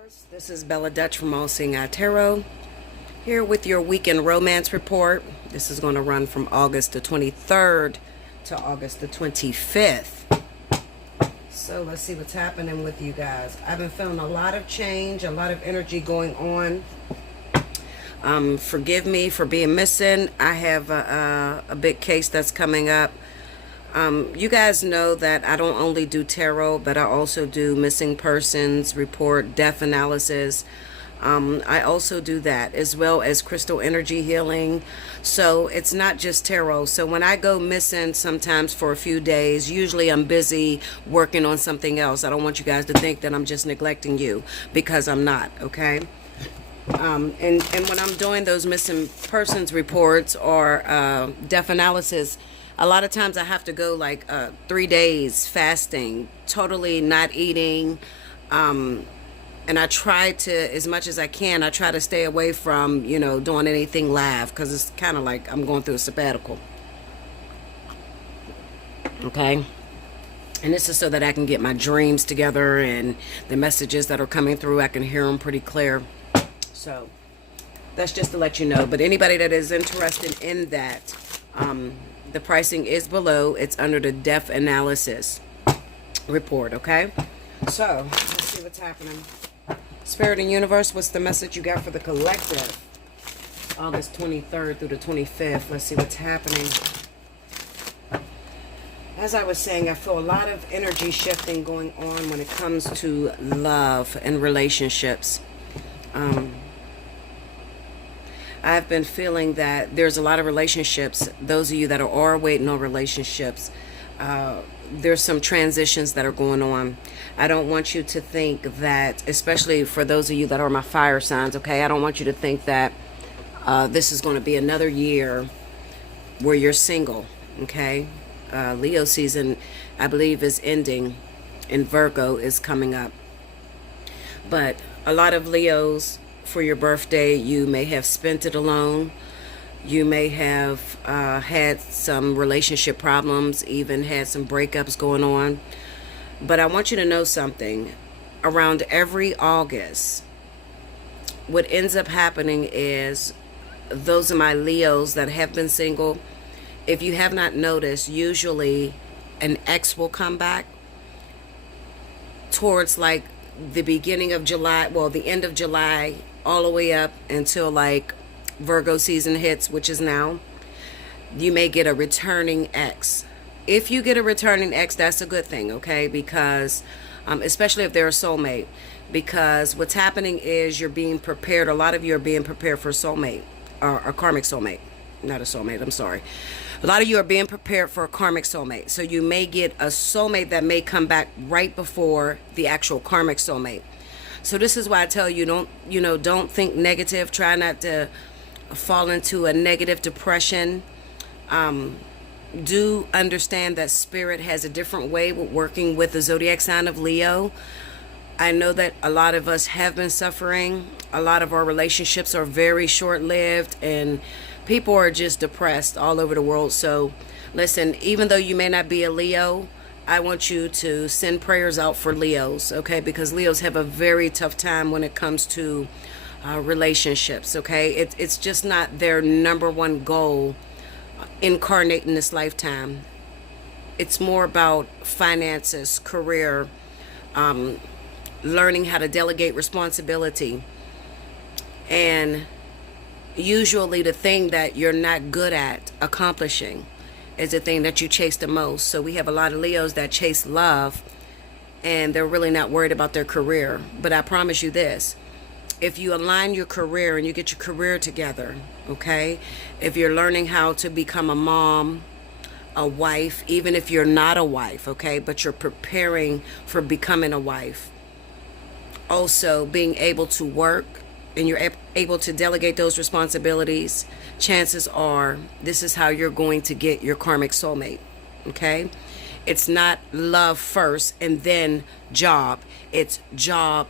Universe. This is Bella Dutch from Allseeingeyetarot, here with your weekend romance report. This is going to run from August the 23rd to August the 25th. So let's see what's happening with you guys. I've been feeling a lot of change, a lot of energy going on. Forgive me for being missing. I have a big case that's coming up. You guys know that I don't only do tarot, but I also do missing persons report, death analysis. I also do that, as well as crystal energy healing. So it's not just tarot. So when I go missing sometimes for a few days, usually I'm busy working on something else. I don't want you guys to think that I'm just neglecting you, because I'm not, okay? And when I'm doing those missing persons reports or death analysis, a lot of times I have to go like 3 days fasting, totally not eating. And I try to, as much as I can, I try to stay away from, doing anything live, because it's kind of like I'm going through a sabbatical. Okay? And this is so that I can get my dreams together and the messages that are coming through, I can hear them pretty clear. So that's just to let you know. But anybody that is interested in that, the pricing is below. It's under the death analysis report, okay? So, let's see what's happening. Spirit and Universe, what's the message you got for the collective? August 23rd through the 25th. Let's see what's happening. As I was saying, I feel a lot of energy shifting going on when it comes to love and relationships. I've been feeling that there's a lot of relationships. Those of you that are waiting on relationships, there's some transitions that are going on. I don't want you to think that, especially for those of you that are my fire signs, okay? I don't want you to think that this is going to be another year where you're single, okay? Leo season, I believe, is ending, and Virgo is coming up. But a lot of Leos, for your birthday, you may have spent it alone. You may have had some relationship problems, even had some breakups going on. But I want you to know something. Around every August, what ends up happening is, those of my Leos that have been single, if you have not noticed, usually an ex will come back towards like the beginning of July, well, the end of July, all the way up until like Virgo season hits, which is now. You may get a returning ex. If you get a returning ex, that's a good thing, okay? Because especially if they're a soulmate, because what's happening is you're being prepared. A lot of you are being prepared for a soulmate, or a karmic soulmate. Not a soulmate, I'm sorry. A lot of you are being prepared for a karmic soulmate. So you may get a soulmate that may come back right before the actual karmic soulmate. So this is why I tell you, don't think negative. Try not to fall into a negative depression. Do understand that Spirit has a different way with working with the zodiac sign of Leo. I know that a lot of us have been suffering. A lot of our relationships are very short-lived, and people are just depressed all over the world. So listen, even though you may not be a Leo, I want you to send prayers out for Leos, okay? Because Leos have a very tough time when it comes to relationships, okay? It's just not their number one goal incarnate in this lifetime. It's more about finances, career, learning how to delegate responsibility. And usually the thing that you're not good at accomplishing is the thing that you chase the most. So we have a lot of Leos that chase love, and they're really not worried about their career. But I promise you this, if you align your career and you get your career together, okay, if you're learning how to become a mom, a wife, even if you're not a wife, okay, but you're preparing for becoming a wife, also being able to work, and you're able to delegate those responsibilities, chances are this is how you're going to get your karmic soulmate, okay? It's not love first and then job. It's job,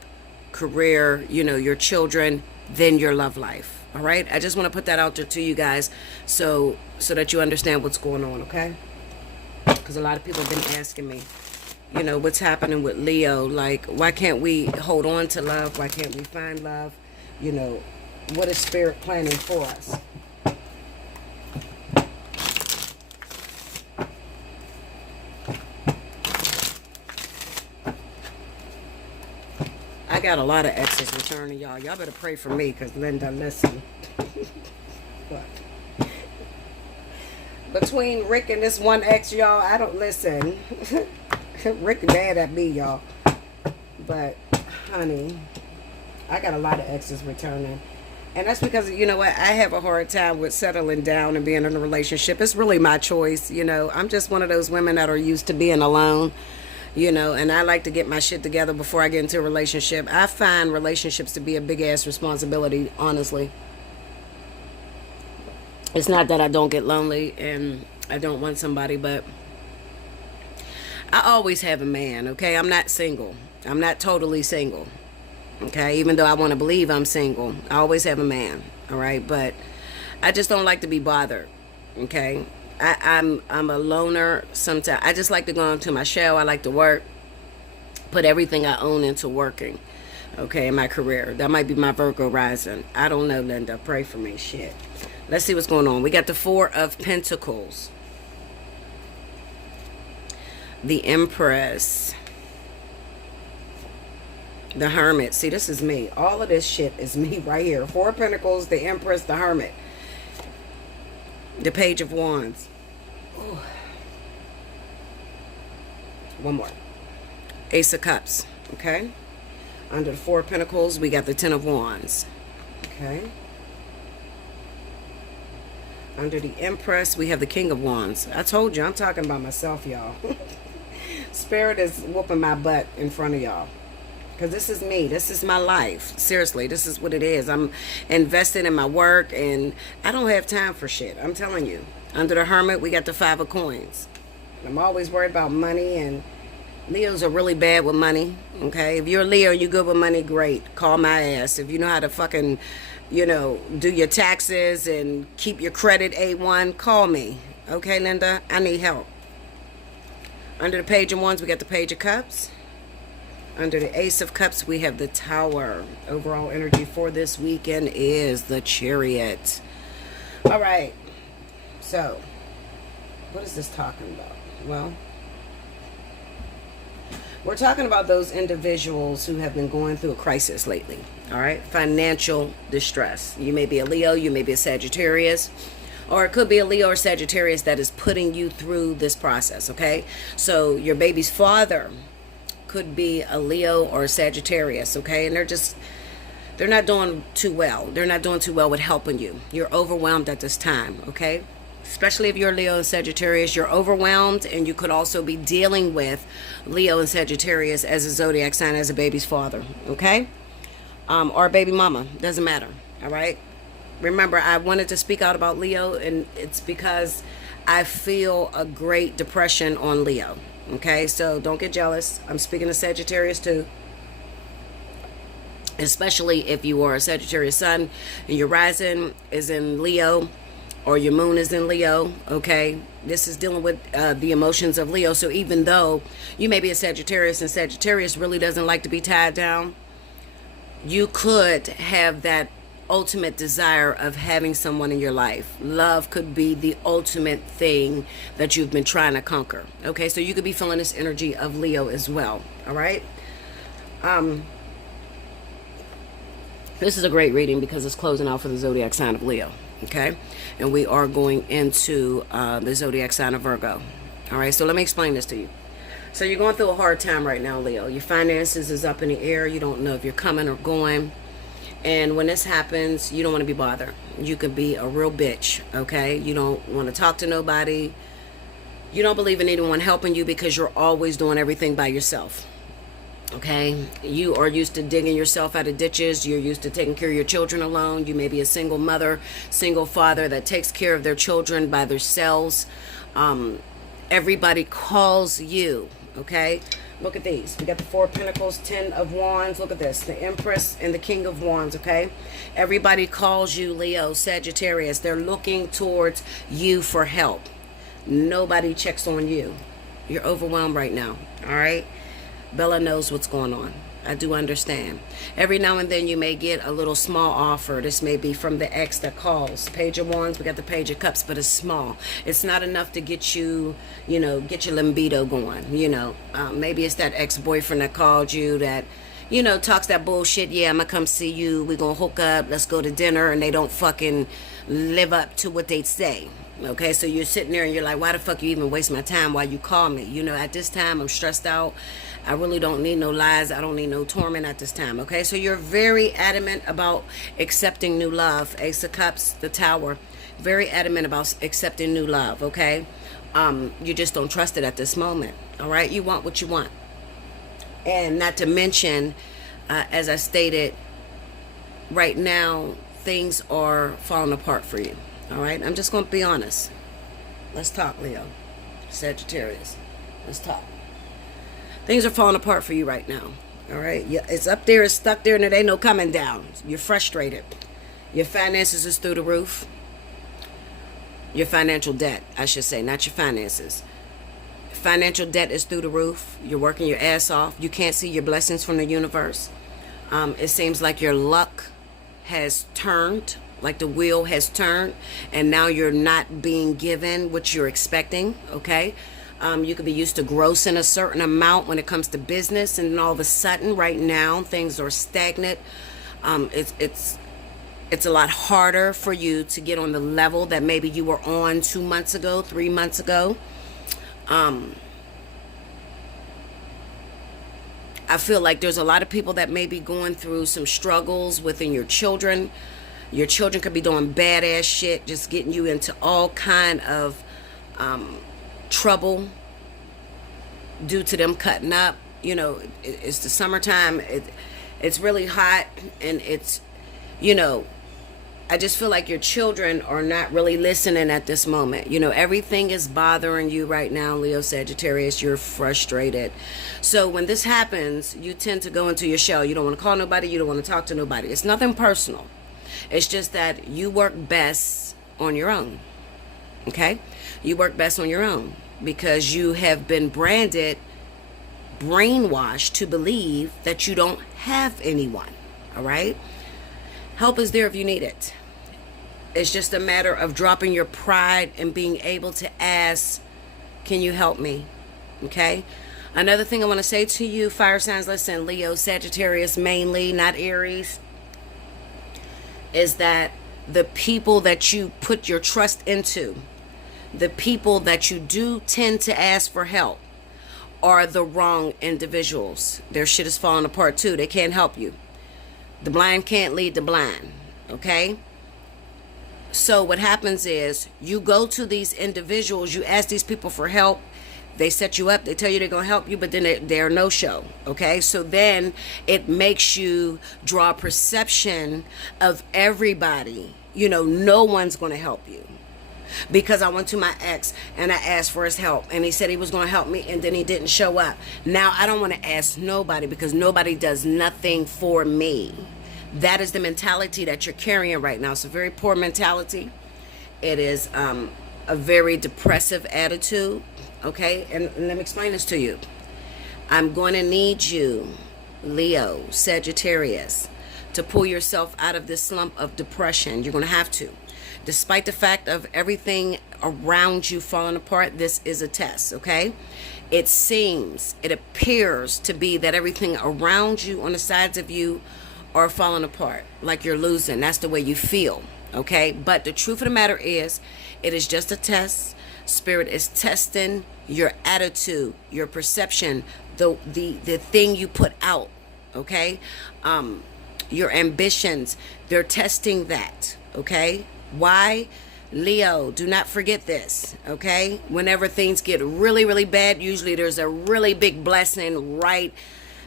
career, your children, then your love life, all right? I just want to put that out there to you guys so that you understand what's going on, okay? Because a lot of people have been asking me. you know, what's happening with Leo. Like, why can't we hold on to love? Why can't we find love? You know, what is Spirit planning for us? I got a lot of exes returning, y'all. Y'all better pray for me, because Linda, listen. What? Between Rick and this one ex, y'all, I don't listen. Rick mad at me, y'all. But, honey, I got a lot of exes returning. And that's because, you know what, I have a hard time with settling down and being in a relationship. It's really my choice, you know. I'm just one of those women that are used to being alone, you know, and I like to get my shit together before I get into a relationship. I find relationships to be a big-ass responsibility, honestly. It's not that I don't get lonely and I don't want somebody, but I always have a man, okay? I'm not single. I'm not totally single, okay? Even though I want to believe I'm single, I always have a man, all right? But I just don't like to be bothered, okay? I'm a loner sometimes. I just like to go into my shell. I like to work, put everything I own into working, okay, in my career. That might be my Virgo rising. I don't know, Linda. Pray for me. Shit. Let's see what's going on. We got the Four of Pentacles, the Empress, the Hermit. See, this is me. All of this shit is me right here. Four of Pentacles, the Empress, the Hermit, the Page of Wands. Ooh. One more. Ace of Cups. Okay. Under the Four of Pentacles, we got the Ten of Wands. Okay. Under the Empress, we have the King of Wands. I told you, I'm talking about myself, y'all. Spirit is whooping my butt in front of y'all. Because this is me. This is my life. Seriously, this is what it is. I'm invested in my work, and I don't have time for shit. I'm telling you. Under the Hermit, we got the Five of Coins. I'm always worried about money, and Leos are really bad with money, okay? If you're a Leo, you good with money, great. Call my ass. If you know how to fucking, you know, do your taxes and keep your credit A1, call me. Okay, Linda? I need help. Under the Page of Wands, we got the Page of Cups. Under the Ace of Cups, we have the Tower. Overall energy for this weekend is the Chariot. All right. So, what is this talking about? Well, we're talking about those individuals who have been going through a crisis lately. All right. Financial distress. You may be a Leo. You may be a Sagittarius. Or it could be a Leo or Sagittarius that is putting you through this process. Okay. So your baby's father could be a Leo or a Sagittarius. Okay. And they're not doing too well. They're not doing too well with helping you. You're overwhelmed at this time. Okay. Especially if you're Leo and Sagittarius, you're overwhelmed, and you could also be dealing with Leo and Sagittarius as a zodiac sign, as a baby's father, okay? Or a baby mama, doesn't matter, all right? Remember, I wanted to speak out about Leo, and it's because I feel a great depression on Leo, okay? So don't get jealous. I'm speaking to Sagittarius too, especially if you are a Sagittarius sun and your rising is in Leo, or your moon is in Leo, okay? This is dealing with the emotions of Leo. So even though you may be a Sagittarius and Sagittarius really doesn't like to be tied down, you could have that ultimate desire of having someone in your life. Love could be the ultimate thing that you've been trying to conquer, okay? So you could be feeling this energy of Leo as well, all right? This is a great reading because it's closing out for the zodiac sign of Leo. Okay, and we are going into the zodiac sign of Virgo. All right, so let me explain this to you. So you're going through a hard time right now, Leo. Your finances is up in the air. You don't know if you're coming or going. And when this happens, you don't want to be bothered. You could be a real bitch, okay? You don't want to talk to nobody. You don't believe in anyone helping you because you're always doing everything by yourself. Okay, you are used to digging yourself out of ditches. You're used to taking care of your children alone. You may be a single mother, single father that takes care of their children by themselves. Everybody calls you, okay? Look at these. We got the Four of Pentacles, Ten of Wands. Look at this, the Empress and the King of Wands, okay? Everybody calls you, Leo, Sagittarius. They're looking towards you for help. Nobody checks on you. You're overwhelmed right now. All right. Bella knows what's going on. I do understand. Every now and then you may get a little small offer. This may be from the ex that calls. Page of Wands, we got the Page of Cups, but it's small. It's not enough to get you, get your libido going, Maybe it's that ex-boyfriend that called you that, talks that bullshit. Yeah, I'm going to come see you. We're going to hook up. Let's go to dinner. And they don't fucking live up to what they say. Okay, so you're sitting there and you're like, why the fuck you even waste my time while you call me? At this time, I'm stressed out. I really don't need no lies. I don't need no torment at this time. Okay, so you're very adamant about accepting new love. Ace of Cups, the Tower. Very adamant about accepting new love. Okay, you just don't trust it at this moment. All right, you want what you want. And not to mention, as I stated, right now, things are falling apart for you. All right, I'm just going to be honest. Let's talk, Leo. Sagittarius. Let's talk. Things are falling apart for you right now. All right, yeah, it's up there, it's stuck there, and there ain't no coming down. You're frustrated. Your finances is through the roof. Your financial debt, I should say, not your finances. Financial debt is through the roof. You're working your ass off. You can't see your blessings from the universe. It seems like your luck has turned, like the wheel has turned, and now you're not being given what you're expecting. Okay, you could be used to grossing a certain amount when it comes to business, and then all of a sudden right now things are stagnant. It's a lot harder for you to get on the level that maybe you were on 2 months ago, 3 months ago. I feel like there's a lot of people that may be going through some struggles within your children. Your children could be doing badass shit, just getting you into all kind of trouble due to them cutting up. It's the summertime. It's really hot, and it's, I just feel like your children are not really listening at this moment. Everything is bothering you right now, Leo Sagittarius. You're frustrated. So when this happens, you tend to go into your shell. You don't want to call nobody. You don't want to talk to nobody. It's nothing personal. It's just that you work best on your own. Okay? You work best on your own because you have been brainwashed to believe that you don't have anyone. All right? Help is there if you need it. It's just a matter of dropping your pride and being able to ask, can you help me? Okay? Another thing I want to say to you, fire signs, listen, Leo, Sagittarius mainly, not Aries, is that the people that you put your trust into, the people that you do tend to ask for help, are the wrong individuals. Their shit is falling apart too. They can't help you. The blind can't lead the blind. Okay? So what happens is you go to these individuals, you ask these people for help, they set you up, they tell you they're going to help you, but then they're no-show. Okay? So then it makes you draw a perception of everybody. No one's going to help you. Because I went to my ex and I asked for his help and he said he was going to help me and then he didn't show up. Now I don't want to ask nobody because nobody does nothing for me. That is the mentality that you're carrying right now. It's a very poor mentality. It is a very depressive attitude. Okay, and let me explain this to you. I'm going to need you, Leo, Sagittarius, to pull yourself out of this slump of depression. You're going to have to. Despite the fact of everything around you falling apart, this is a test, okay? It appears to be that everything around you, on the sides of you, are falling apart, like you're losing. That's the way you feel, okay? But the truth of the matter is, it is just a test. Spirit is testing your attitude, your perception, the thing you put out, okay? Your ambitions, they're testing that, okay? Why? Leo, do not forget this, okay? Whenever things get really, really bad, usually there's a really big blessing right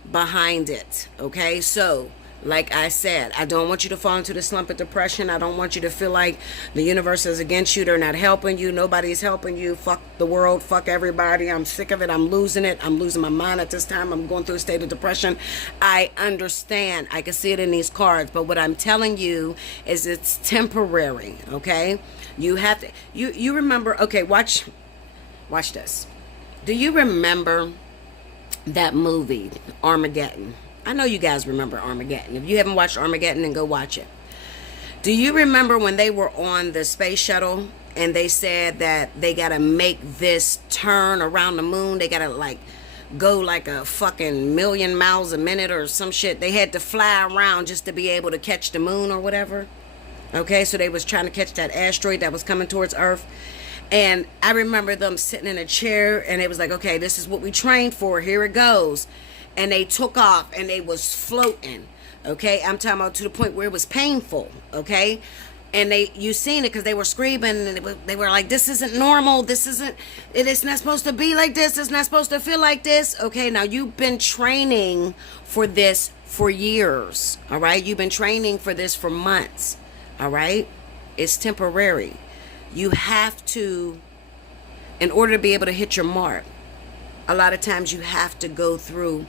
behind it, okay? So, like I said, I don't want you to fall into the slump of depression. I don't want you to feel like the universe is against you. They're not helping you. Nobody's helping you. Fuck the world. Fuck everybody. I'm sick of it. I'm losing it. I'm losing my mind at this time. I'm going through a state of depression. I understand. I can see it in these cards. But what I'm telling you is it's temporary, okay? You have to, you remember, okay, watch this. Do you remember that movie, Armageddon? I know you guys remember Armageddon. If you haven't watched Armageddon, then go watch it. Do you remember when they were on the space shuttle and they said that they got to make this turn around the moon? They got to like go like a fucking million miles a minute or some shit. They had to fly around just to be able to catch the moon or whatever. Okay, so they was trying to catch that asteroid that was coming towards Earth. And I remember them sitting in a chair and it was like, okay, this is what we trained for. Here it goes. And they took off and they was floating. Okay, I'm talking about to the point where it was painful. Okay, and you seen it because they were screaming and they were like, this isn't normal. This isn't, it's not supposed to be like this. It's not supposed to feel like this. Okay, now you've been training for this for years. All right, you've been training for this for months. All right, it's temporary. You have to, in order to be able to hit your mark, a lot of times you have to go through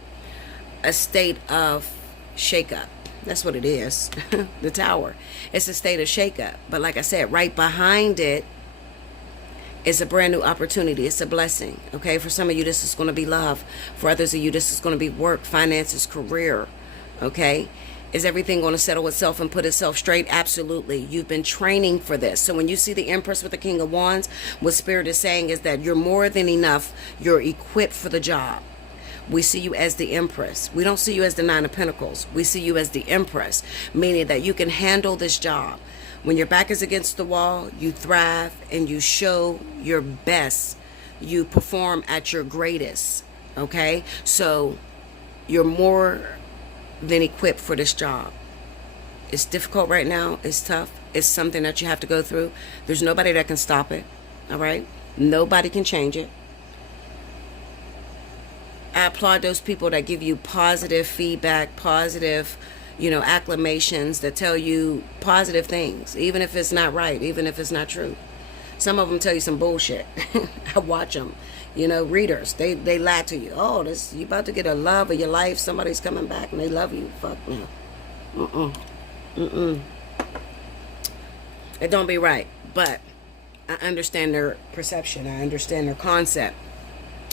a state of shakeup. That's what it is. The tower. It's a state of shakeup. But like I said, right behind it is a brand new opportunity. It's a blessing. Okay, for some of you, this is going to be love. For others of you, this is going to be work, finances, career. Okay. Is everything going to settle itself and put itself straight? Absolutely. You've been training for this. So when you see the Empress with the King of Wands, what Spirit is saying is that you're more than enough. You're equipped for the job. We see you as the Empress. We don't see you as the Nine of Pentacles. We see you as the Empress, meaning that you can handle this job. When your back is against the wall, you thrive and you show your best. You perform at your greatest. Okay? So you're more than equipped for this job. It's difficult right now. It's tough. It's something that you have to go through. There's nobody that can stop it. All right? Nobody can change it. I applaud those people that give you positive feedback, positive, acclamations, that tell you positive things, even if it's not right, even if it's not true. Some of them tell you some bullshit. I watch them. Readers, they lie to you. Oh, you about to get a love of your life. Somebody's coming back and they love you. Fuck no. It don't be right. But I understand their perception. I understand their concept.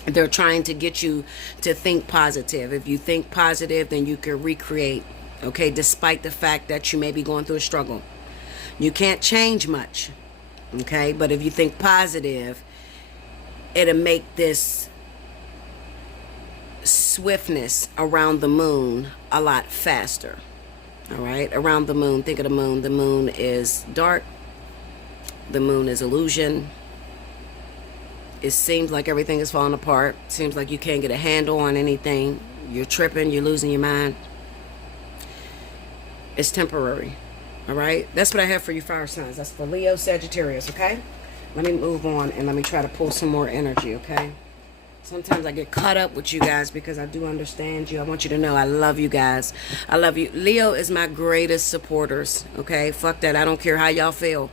They're trying to get you to think positive. If you think positive, then you can recreate. Okay, despite the fact that you may be going through a struggle. You can't change much. Okay, but if you think positive, it'll make this swiftness around the moon a lot faster. All right, around the moon, think of the moon. The moon is dark. The moon is illusion. It seems like everything is falling apart. It seems like you can't get a handle on anything. You're tripping. You're losing your mind. It's temporary. All right, that's what I have for you, fire signs. That's for Leo, Sagittarius. Okay. Let me move on and let me try to pull some more energy, okay? Sometimes I get caught up with you guys because I do understand you. I want you to know I love you guys. I love you. Leo is my greatest supporters, okay? Fuck that. I don't care how y'all feel.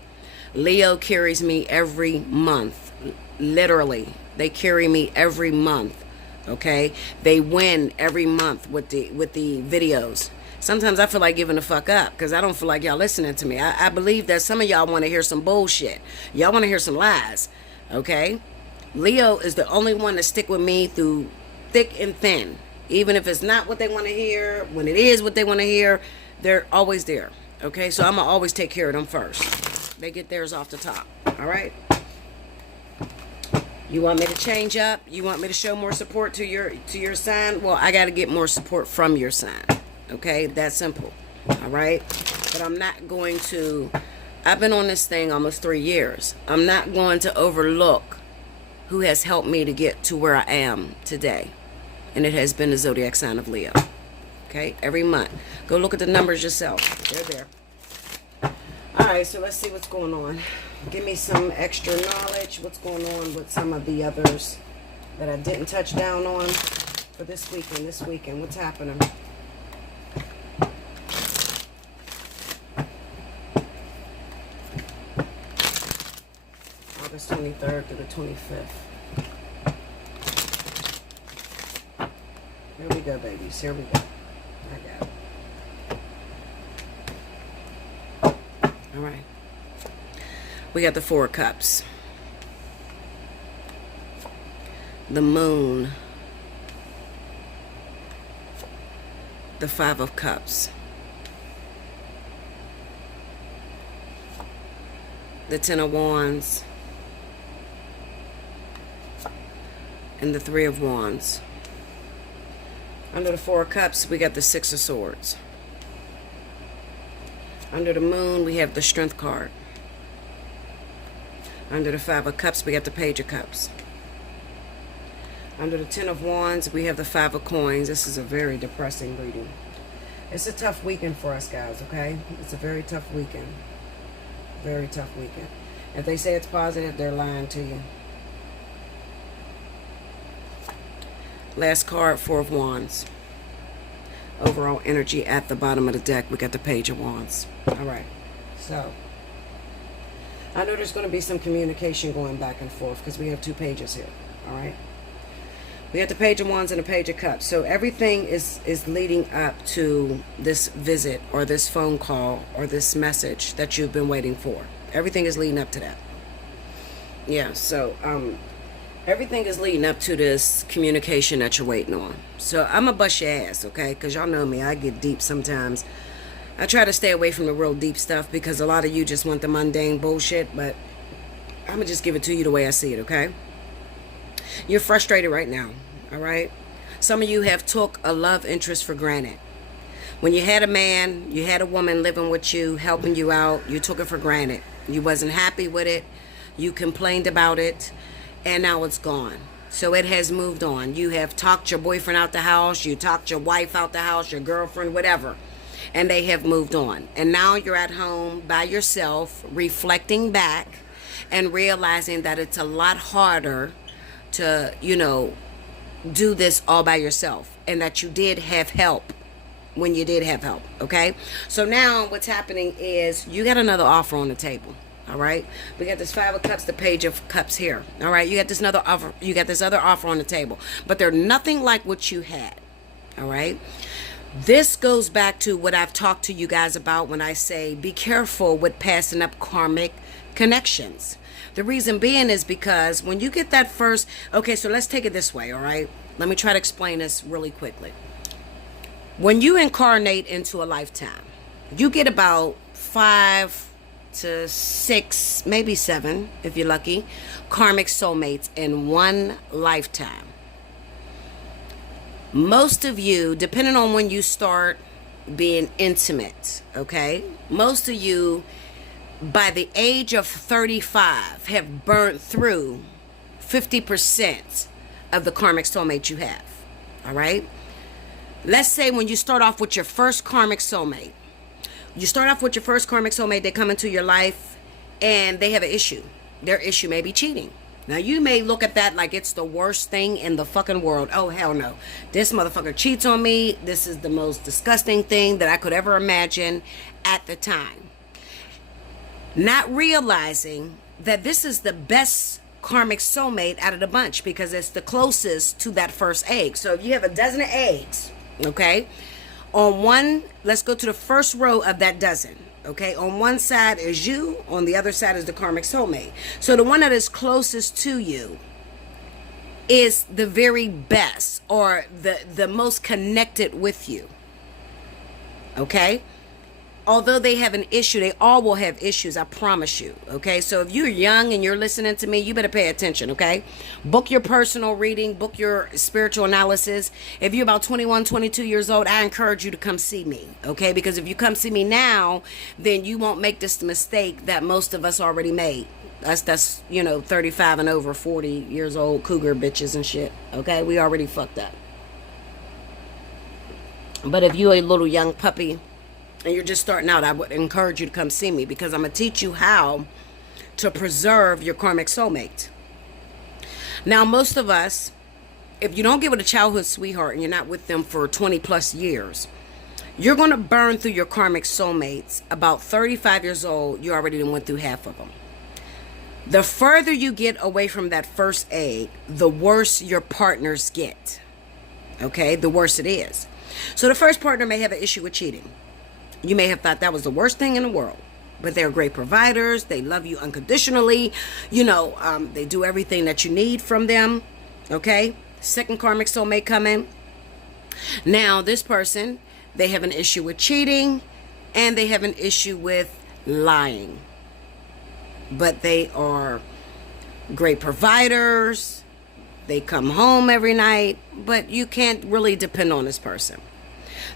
Leo carries me every month. Literally. They carry me every month, okay? They win every month with the videos. Sometimes I feel like giving the fuck up because I don't feel like y'all listening to me. I believe that some of y'all want to hear some bullshit. Y'all want to hear some lies. Okay? Leo is the only one to stick with me through thick and thin. Even if it's not what they want to hear, when it is what they want to hear, they're always there. Okay? So I'm going to always take care of them first. They get theirs off the top. All right? You want me to change up? You want me to show more support to your sign? Well, I got to get more support from your sign. Okay, that's simple. All right, but I'm not going to, I've been on this thing almost 3 years. I'm not going to overlook who has helped me to get to where I am today. And it has been the zodiac sign of Leo. Okay, every month. Go look at the numbers yourself. They're there. All right, so let's see what's going on. Give me some extra knowledge. What's going on with some of the others that I didn't touch down on for this weekend. What's happening? August 23rd to the 25th. Here we go, babies. Here we go. I got it. All right. We got the Four of Cups. the Moon, the Five of Cups, the Ten of Wands, and the Three of Wands. Under the Four of Cups, we got the Six of Swords. Under the Moon, we have the Strength card. Under the Five of Cups, we got the Page of Cups. Under the Ten of Wands, we have the Five of Coins. This is a very depressing reading. It's a tough weekend for us, guys, okay? It's a very tough weekend. Very tough weekend. If they say it's positive, they're lying to you. Last card, Four of Wands. Overall energy at the bottom of the deck, we got the Page of Wands. All right. So, I know there's going to be some communication going back and forth because we have two pages here. All right. We got the Page of Wands and the Page of Cups. So everything is leading up to this visit or this phone call or this message that you've been waiting for. Everything is leading up to that. Yeah, so everything is leading up to this communication that you're waiting on. So I'm going to bust your ass, okay? Because y'all know me. I get deep sometimes. I try to stay away from the real deep stuff because a lot of you just want the mundane bullshit. But I'm going to just give it to you the way I see it, okay? You're frustrated right now, all right? Some of you have took a love interest for granted. When you had a man, you had a woman living with you, helping you out, you took it for granted. You wasn't happy with it. You complained about it, and now it's gone. So it has moved on. You have talked your boyfriend out the house, you talked your wife out the house, your girlfriend, whatever, and they have moved on. And now you're at home by yourself, reflecting back and realizing that it's a lot harder to, do this all by yourself, and that you did have help when you did have help, okay? So now what's happening is you got another offer on the table, all right? We got this Five of Cups, the Page of Cups here, all right? You got this other offer, you got this other offer on the table, but they're nothing like what you had, all right? This goes back to what I've talked to you guys about when I say be careful with passing up karmic connections. The reason being is because when you get that first... Okay, so let's take it this way, all right? Let me try to explain this really quickly. When you incarnate into a lifetime, you get about 5 to 6, maybe 7, if you're lucky, karmic soulmates in one lifetime. Most of you, depending on when you start being intimate, okay? Most of you, by the age of 35, have burnt through 50% of the karmic soulmate you have, all right? Let's say when you start off with your first karmic soulmate, they come into your life and they have an issue. Their issue may be cheating. Now, you may look at that like it's the worst thing in the fucking world. Oh, hell no. This motherfucker cheats on me. This is the most disgusting thing that I could ever imagine at the time. Not realizing that this is the best karmic soulmate out of the bunch because it's the closest to that first egg. So if you have a dozen of eggs, okay, on one, let's go to the first row of that dozen. Okay, on one side is you, on the other side is the karmic soulmate. So the one that is closest to you is the very best or the most connected with you. Okay? Although they have an issue, they all will have issues, I promise you. Okay? So if you're young and you're listening to me, you better pay attention, okay? Book your personal reading, book your spiritual analysis. If you're about 21, 22 years old, I encourage you to come see me, okay? Because if you come see me now, then you won't make this mistake that most of us already made. That's 35 and over, 40 years old, cougar bitches and shit, okay? We already fucked up. But if you're a little young puppy and you're just starting out, I would encourage you to come see me because I'm going to teach you how to preserve your karmic soulmate. Now, most of us, if you don't get with a childhood sweetheart and you're not with them for 20 plus years, you're going to burn through your karmic soulmates. About 35 years old, you already went through half of them. The further you get away from that first egg, the worse your partners get. Okay, the worse it is. So the first partner may have an issue with cheating. You may have thought that was the worst thing in the world, but they're great providers. They love you unconditionally. They do everything that you need from them. Okay? Second karmic soulmate coming. Now, this person, they have an issue with cheating and they have an issue with lying. But they are great providers. They come home every night, but you can't really depend on this person.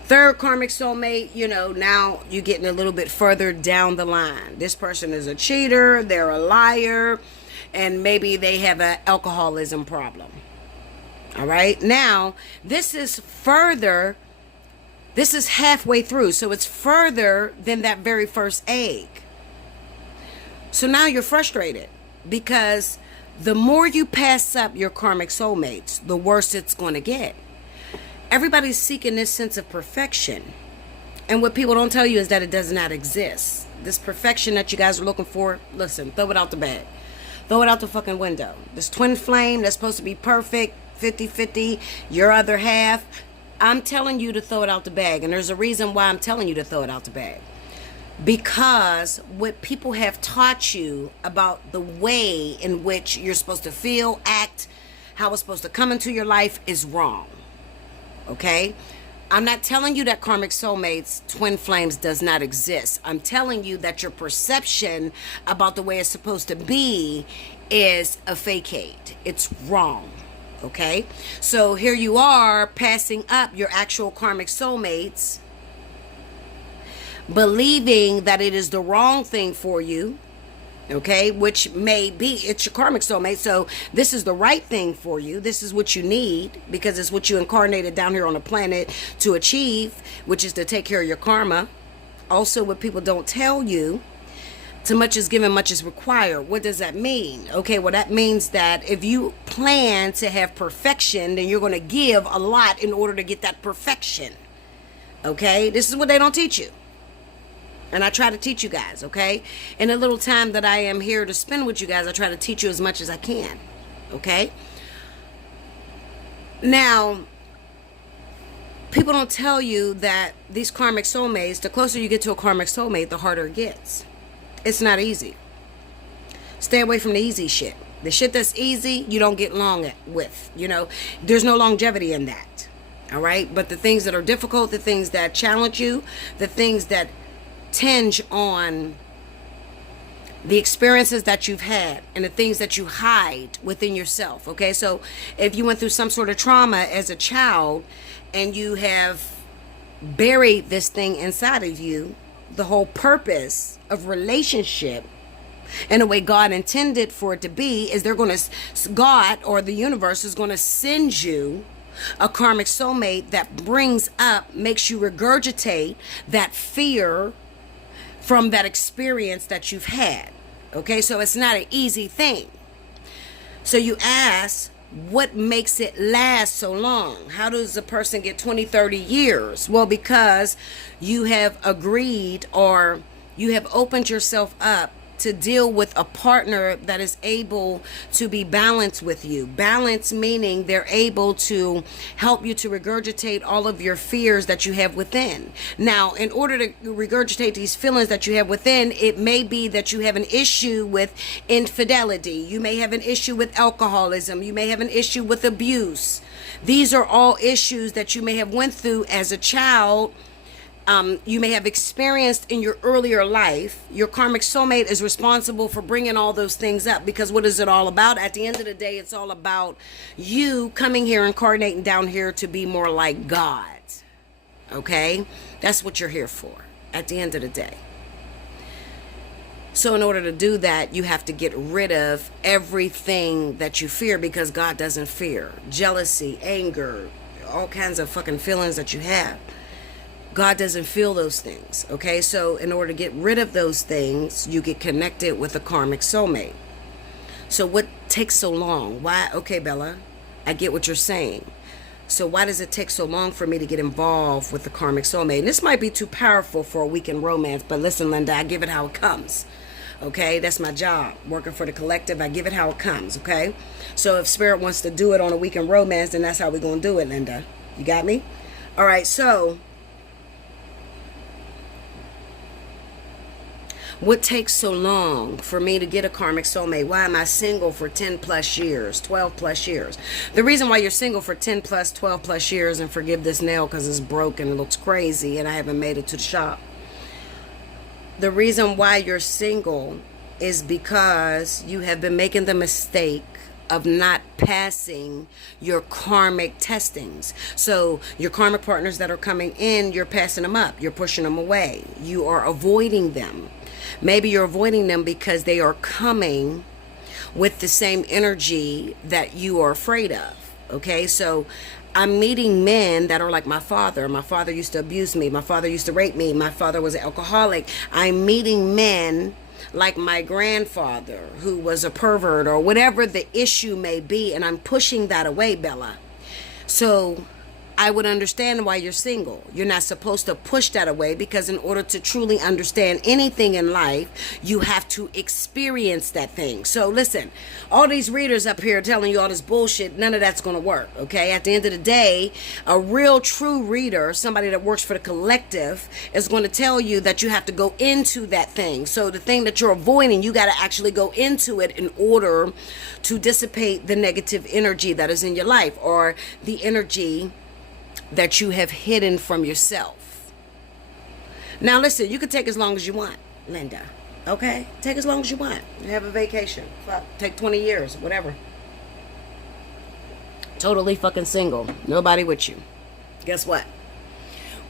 Third karmic soulmate, now you're getting a little bit further down the line. This person is a cheater, they're a liar, and maybe they have an alcoholism problem. All right. Now, this is halfway through. So it's further than that very first egg. So now you're frustrated because the more you pass up your karmic soulmates, the worse it's going to get. Everybody's seeking this sense of perfection. And what people don't tell you is that it does not exist. This perfection that you guys are looking for, listen, throw it out the bag. Throw it out the fucking window. This twin flame that's supposed to be perfect, 50-50, your other half. I'm telling you to throw it out the bag. And there's a reason why I'm telling you to throw it out the bag. Because what people have taught you about the way in which you're supposed to feel, act, how it's supposed to come into your life is wrong. Okay? I'm not telling you that karmic soulmates, twin flames, does not exist. I'm telling you that your perception about the way it's supposed to be is a facade. It's wrong. Okay? So here you are passing up your actual karmic soulmates, believing that it is the wrong thing for you. Okay, which may be, it's your karmic soulmate, so this is the right thing for you. This is what you need because it's what you incarnated down here on the planet to achieve, which is to take care of your karma. Also, what people don't tell you, too much is given, much is required. What does that mean? Okay, well, that means that if you plan to have perfection, then you're going to give a lot in order to get that perfection. Okay, this is what they don't teach you. And I try to teach you guys, okay? In the little time that I am here to spend with you guys, I try to teach you as much as I can, okay? Now, people don't tell you that these karmic soulmates, the closer you get to a karmic soulmate, the harder it gets. It's not easy. Stay away from the easy shit. The shit that's easy, you don't get long with, There's no longevity in that, all right? But the things that are difficult, the things that challenge you, the things that tinge on the experiences that you've had and the things that you hide within yourself. Okay, so if you went through some sort of trauma as a child and you have buried this thing inside of you, the whole purpose of relationship and the way God intended for it to be is God or the universe is going to send you a karmic soulmate that makes you regurgitate that fear from that experience that you've had. Okay, so it's not an easy thing. So you ask, what makes it last so long? How does a person get 20, 30 years? Well, because you have agreed or you have opened yourself up to deal with a partner that is able to be balanced with you. Balance meaning they're able to help you to regurgitate all of your fears that you have within. Now, in order to regurgitate these feelings that you have within, it may be that you have an issue with infidelity. You may have an issue with alcoholism. You may have an issue with abuse. These are all issues that you may have went through as a child. You may have experienced in your earlier life. Your karmic soulmate is responsible for bringing all those things up, because what is it all about? At the end of the day, it's all about you coming here, incarnating down here to be more like God. Okay? That's what you're here for at the end of the day. So in order to do that, you have to get rid of everything that you fear, because God doesn't fear. Jealousy, anger, all kinds of fucking feelings that you have. God doesn't feel those things, okay? So in order to get rid of those things, you get connected with a karmic soulmate. So what takes so long? Why? Okay, Bella, I get what you're saying. So why does it take so long for me to get involved with the karmic soulmate? And this might be too powerful for a weekend romance, but listen, Linda, I give it how it comes, okay? That's my job, working for the collective. I give it how it comes, okay? So if Spirit wants to do it on a weekend romance, then that's how we're going to do it, Linda. You got me? All right, so What takes so long for me to get a karmic soulmate? Why am I single for 10 plus years, 12 plus years? The reason why you're single for 10 plus, 12 plus years, and forgive this nail because it's broken, it looks crazy, and I haven't made it to the shop. The reason why you're single is because you have been making the mistake of not passing your karmic testings. So your karmic partners that are coming in, you're passing them up. You're pushing them away. You are avoiding them. Maybe you're avoiding them because they are coming with the same energy that you are afraid of. Okay, so I'm meeting men that are like my father. My father used to abuse me. My father used to rape me. My father was an alcoholic. I'm meeting men like my grandfather who was a pervert or whatever the issue may be, and I'm pushing that away, Bella. So I would understand why you're single. You're not supposed to push that away, because in order to truly understand anything in life, you have to experience that thing. So listen, all these readers up here telling you all this bullshit, none of that's going to work, okay? At the end of the day, a real true reader, somebody that works for the collective, is going to tell you that you have to go into that thing. So the thing that you're avoiding, you got to actually go into it in order to dissipate the negative energy that is in your life, or the energy that you have hidden from yourself. Now listen, you can take as long as you want, Linda. Okay? Take as long as you want. Have a vacation. Fuck. Take 20 years, whatever. Totally fucking single. Nobody with you. Guess what?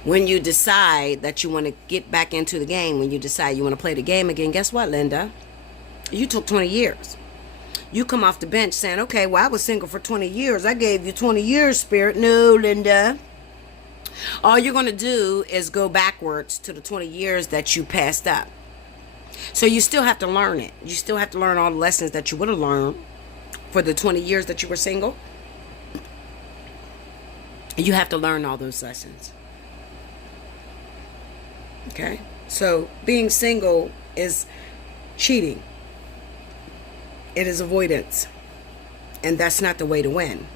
When you decide that you want to get back into the game, when you decide you want to play the game again, guess what, Linda? You took 20 years. You come off the bench saying, okay, well, I was single for 20 years. I gave you 20 years, Spirit. No, Linda. All you're going to do is go backwards to the 20 years that you passed up. So you still have to learn it. You still have to learn all the lessons that you would have learned for the 20 years that you were single. You have to learn all those lessons. Okay? So being single is cheating. It is avoidance. And that's not the way to win.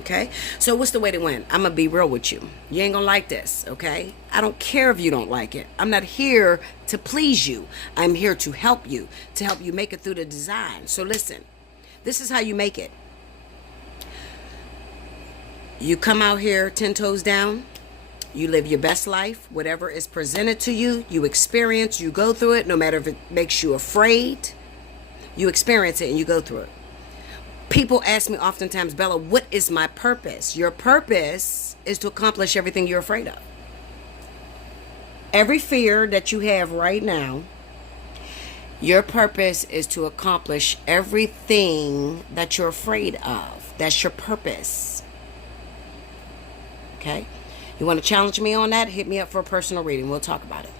Okay? So what's the way to win? I'm going to be real with you. You ain't going to like this, okay? I don't care if you don't like it. I'm not here to please you. I'm here to help you make it through the design. So listen, this is how you make it. You come out here 10 toes down. You live your best life. Whatever is presented to you, you experience, you go through it. No matter if it makes you afraid, you experience it and you go through it. People ask me oftentimes, Bella, what is my purpose? Your purpose is to accomplish everything you're afraid of. Every fear that you have right now, your purpose is to accomplish everything that you're afraid of. That's your purpose. Okay? You want to challenge me on that? Hit me up for a personal reading. We'll talk about it.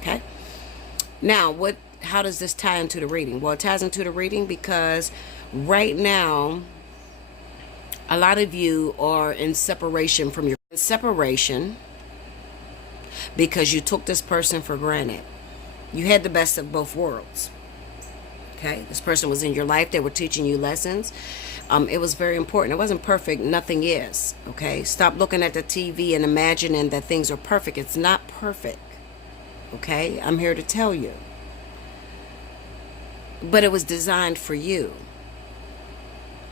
Okay? Now, how does this tie into the reading? Well, it ties into the reading because right now, a lot of you are in separation from your separation because you took this person for granted. You had the best of both worlds. Okay? This person was in your life. They were teaching you lessons. It was very important. It wasn't perfect. Nothing is. Okay? Stop looking at the TV and imagining that things are perfect. It's not perfect. Okay? I'm here to tell you. But it was designed for you.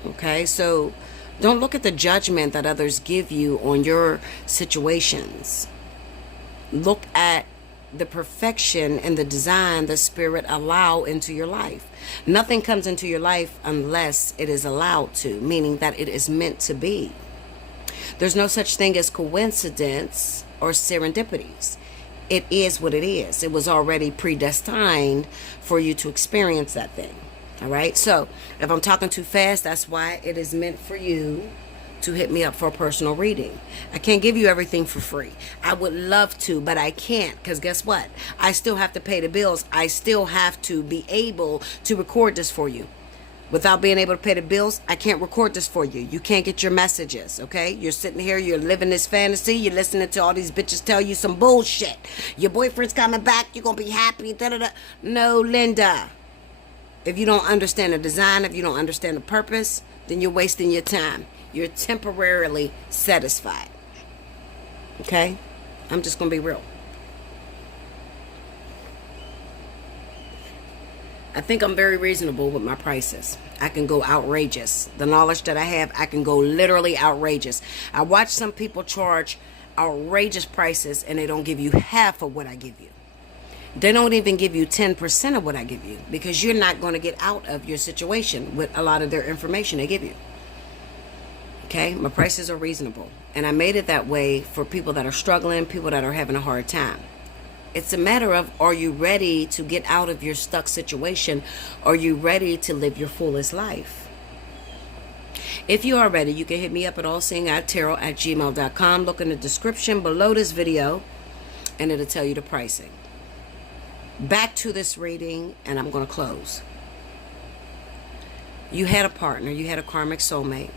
Okay? So don't look at the judgment that others give you on your situations. Look at the perfection and the design the Spirit allow into your life. Nothing comes into your life unless it is allowed to, meaning that it is meant to be. There's no such thing as coincidence or serendipities. It is what it is. It was already predestined for you to experience that thing. All right? So if I'm talking too fast, that's why it is meant for you to hit me up for a personal reading. I can't give you everything for free. I would love to, but I can't, because guess what? I still have to pay the bills. I still have to be able to record this for you. Without being able to pay the bills, I can't record this for you. You can't get your messages, okay? You're sitting here, you're living this fantasy, you're listening to all these bitches tell you some bullshit. Your boyfriend's coming back, you're going to be happy, da-da-da. No, Linda. If you don't understand the design, if you don't understand the purpose, then you're wasting your time. You're temporarily satisfied. Okay? I'm just going to be real. I think I'm very reasonable with my prices. I can go outrageous. The knowledge that I have, I can go literally outrageous. I watch some people charge outrageous prices and they don't give you half of what I give you. They don't even give you 10% of what I give you, because you're not going to get out of your situation with a lot of their information they give you. Okay, my prices are reasonable, and I made it that way for people that are struggling, people that are having a hard time. It's a matter of, are you ready to get out of your stuck situation? Are you ready to live your fullest life? If you are ready, you can hit me up at allseeingeyetarot@gmail.com. Look in the description below this video, and it'll tell you the pricing. Back to this reading, and I'm going to close. You had a partner. You had a karmic soulmate.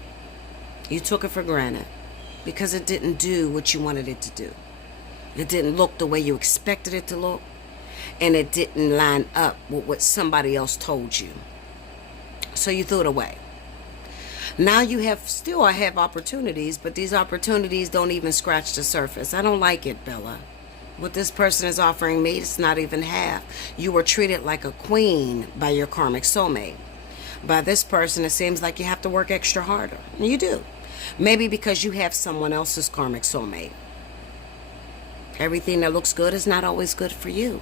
You took it for granted because it didn't do what you wanted it to do. It didn't look the way you expected it to look, and it didn't line up with what somebody else told you. So you threw it away. Now you still have opportunities, but these opportunities don't even scratch the surface. I don't like it, Bella. What this person is offering me, it's not even half. You were treated like a queen by your karmic soulmate. By this person, it seems like you have to work extra harder. You do. Maybe because you have someone else's karmic soulmate. Everything that looks good is not always good for you.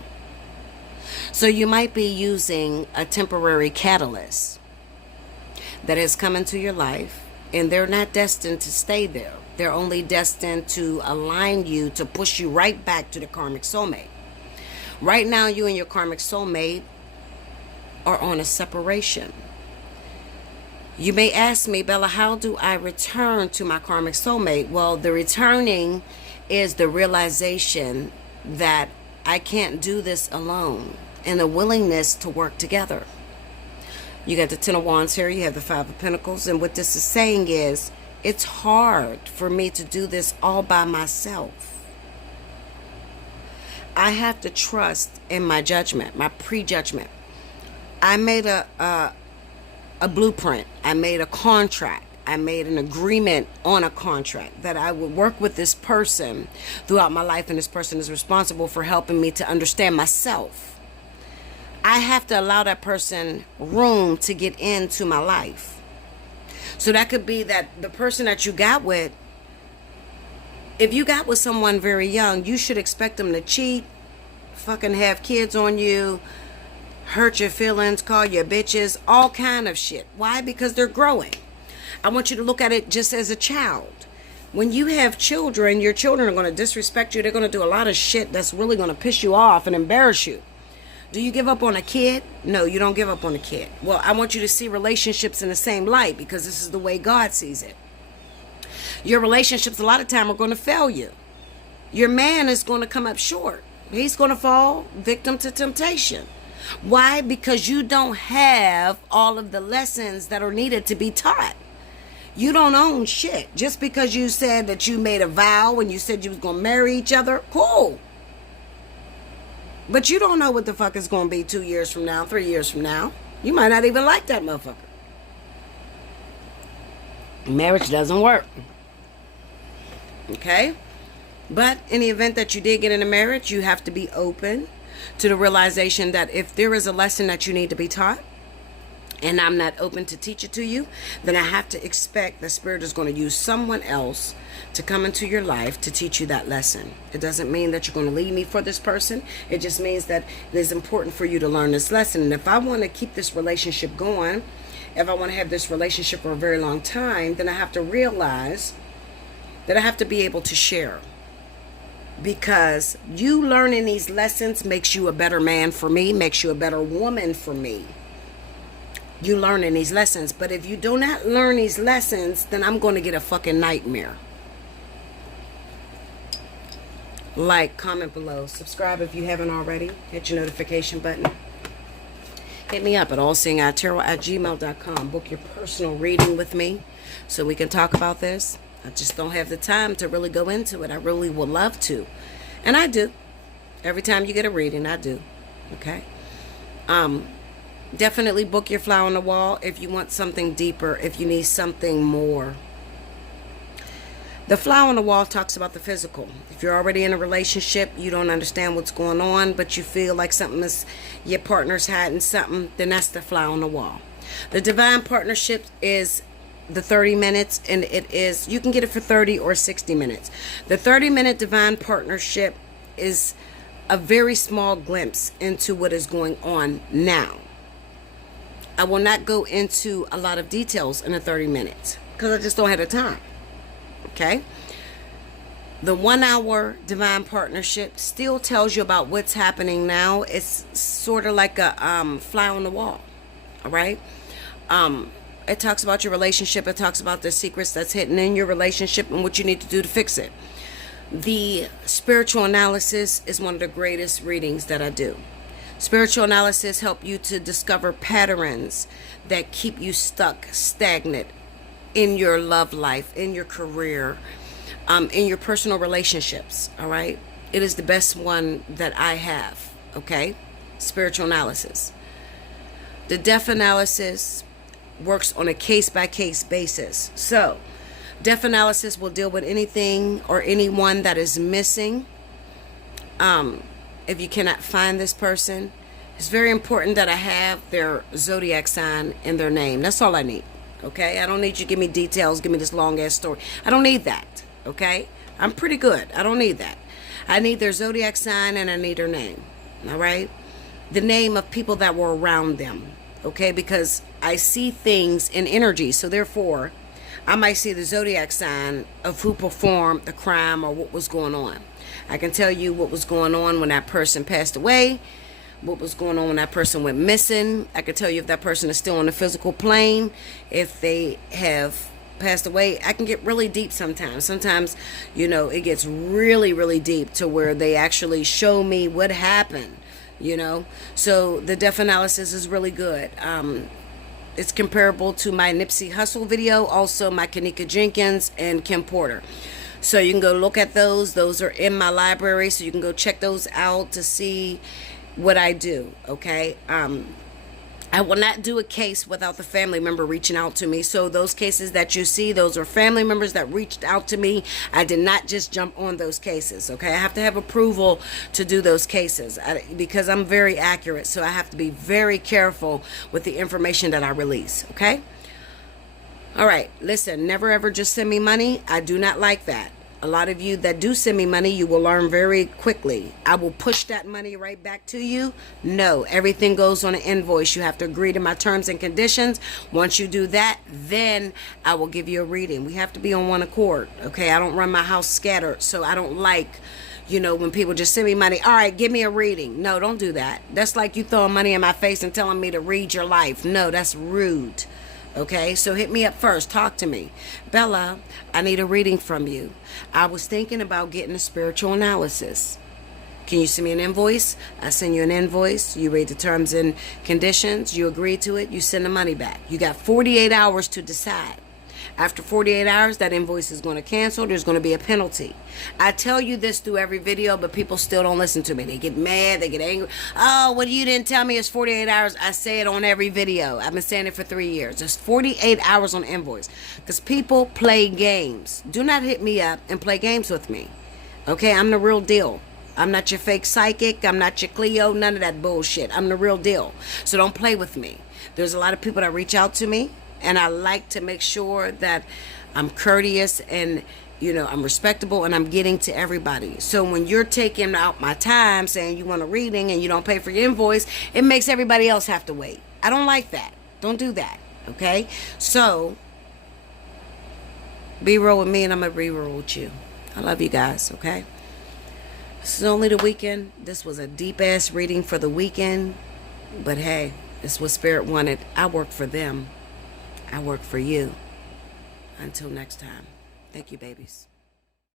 So you might be using a temporary catalyst that has come into your life, and they're not destined to stay there. They're only destined to align you, to push you right back to the karmic soulmate. Right now, you and your karmic soulmate are on a separation. You may ask me, Bella, how do I return to my karmic soulmate? Well, the returning is the realization that I can't do this alone, and the willingness to work together. You got the Ten of Wands here, you have the Five of Pentacles, and what this is saying is, it's hard for me to do this all by myself. I have to trust in my judgment, my prejudgment. I made a blueprint. I made a contract. I made an agreement on a contract that I would work with this person throughout my life, and this person is responsible for helping me to understand myself. I have to allow that person room to get into my life. So that could be that the person that you got with, if you got with someone very young, you should expect them to cheat, fucking have kids on you, hurt your feelings, call you bitches, all kind of shit. Why? Because they're growing. I want you to look at it just as a child. When you have children, your children are going to disrespect you. They're going to do a lot of shit that's really going to piss you off and embarrass you. Do you give up on a kid? No, you don't give up on a kid. Well, I want you to see relationships in the same light, because this is the way God sees it. Your relationships a lot of time are going to fail you. Your man is going to come up short. He's going to fall victim to temptation. Why? Because you don't have all of the lessons that are needed to be taught. You don't own shit. Just because you said that you made a vow and you said you was going to marry each other, cool. But you don't know what the fuck is going to be 2 years from now, 3 years from now. You might not even like that motherfucker. Marriage doesn't work. Okay? But in the event that you did get in a marriage, you have to be open to the realization that if there is a lesson that you need to be taught, and I'm not open to teach it to you, then I have to expect the Spirit is going to use someone else to come into your life to teach you that lesson. It doesn't mean that you're going to leave me for this person. It just means that it is important for you to learn this lesson. And if I want to keep this relationship going, if I want to have this relationship for a very long time, then I have to realize that I have to be able to share. Because you learning these lessons makes you a better man for me, makes you a better woman for me. You learning these lessons. But if you do not learn these lessons, then I'm going to get a fucking nightmare. Like, comment below. Subscribe if you haven't already. Hit your notification button. Hit me up at allseeingeyetarot@gmail.com. Book your personal reading with me so we can talk about this. I just don't have the time to really go into it. I really would love to. And I do. Every time you get a reading, I do. Okay? Definitely book your fly on the wall if you want something deeper, if you need something more. The fly on the wall talks about the physical. If you're already in a relationship, you don't understand what's going on, but you feel like something is, your partner's hiding something, then that's the fly on the wall. The divine partnership is the 30 minutes, and it is, you can get it for 30 or 60 minutes. The 30-minute divine partnership is a very small glimpse into what is going on now. I will not go into a lot of details in the 30 minutes because I just don't have the time. Okay? The 1 hour divine partnership still tells you about what's happening now. It's sort of like a fly on the wall. All right? It talks about your relationship. It talks about the secrets that's hidden in your relationship and what you need to do to fix it. The spiritual analysis is one of the greatest readings that I do. Spiritual analysis help you to discover patterns that keep you stuck, stagnant in your love life, in your career, in your personal relationships. All right. It is the best one that I have. Okay. Spiritual analysis. The death analysis works on a case-by-case basis. So, death analysis will deal with anything or anyone that is missing. If you cannot find this person, it's very important that I have their zodiac sign in their name. That's all I need. Okay? I don't need you to give me details, give me this long-ass story. I don't need that. Okay? I'm pretty good. I don't need that. I need their zodiac sign and I need their name. All right? The name of people that were around them. Okay? Because I see things in energy. So therefore, I might see the zodiac sign of who performed the crime or what was going on. I can tell you what was going on when that person passed away, what was going on when that person went missing. I can tell you if that person is still on the physical plane, if they have passed away. I can get really deep sometimes. Sometimes, it gets really, really deep to where they actually show me what happened, So the death analysis is really good. It's comparable to my Nipsey Hussle video, also my Kanika Jenkins and Kim Porter. So you can go look at those. Those are in my library, so you can go check those out to see what I do, okay? I will not do a case without the family member reaching out to me. So those cases that you see, those are family members that reached out to me. I did not just jump on those cases, okay? I have to have approval to do those cases because I'm very accurate. So I have to be very careful with the information that I release, okay? All right, listen, never ever just send me money. I do not like that. A lot of you that do send me money, you will learn very quickly. I will push that money right back to you. No, everything goes on an invoice. You have to agree to my terms and conditions. Once you do that, then I will give you a reading. We have to be on one accord, okay? I don't run my house scattered, so I don't like, when people just send me money. All right, give me a reading. No, don't do that. That's like you throwing money in my face and telling me to read your life. No, that's rude. Okay, so hit me up first. Talk to me. Bella, I need a reading from you. I was thinking about getting a spiritual analysis. Can you send me an invoice? I send you an invoice. You read the terms and conditions. You agree to it. You send the money back. You got 48 hours to decide. After 48 hours, that invoice is going to cancel. There's going to be a penalty. I tell you this through every video, but people still don't listen to me. They get mad. They get angry. Oh, well, you didn't tell me it's 48 hours. I say it on every video. I've been saying it for 3 years. It's 48 hours on invoice because people play games. Do not hit me up and play games with me. Okay, I'm the real deal. I'm not your fake psychic. I'm not your Cleo. None of that bullshit. I'm the real deal. So don't play with me. There's a lot of people that reach out to me. And I like to make sure that I'm courteous and, I'm respectable and I'm getting to everybody. So when you're taking out my time saying you want a reading and you don't pay for your invoice, it makes everybody else have to wait. I don't like that. Don't do that. Okay? So be real with me and I'm going to be real with you. I love you guys. Okay? This is only the weekend. This was a deep ass reading for the weekend. But hey, it's what Spirit wanted. I work for them. I work for you. Until next time. Thank you, babies.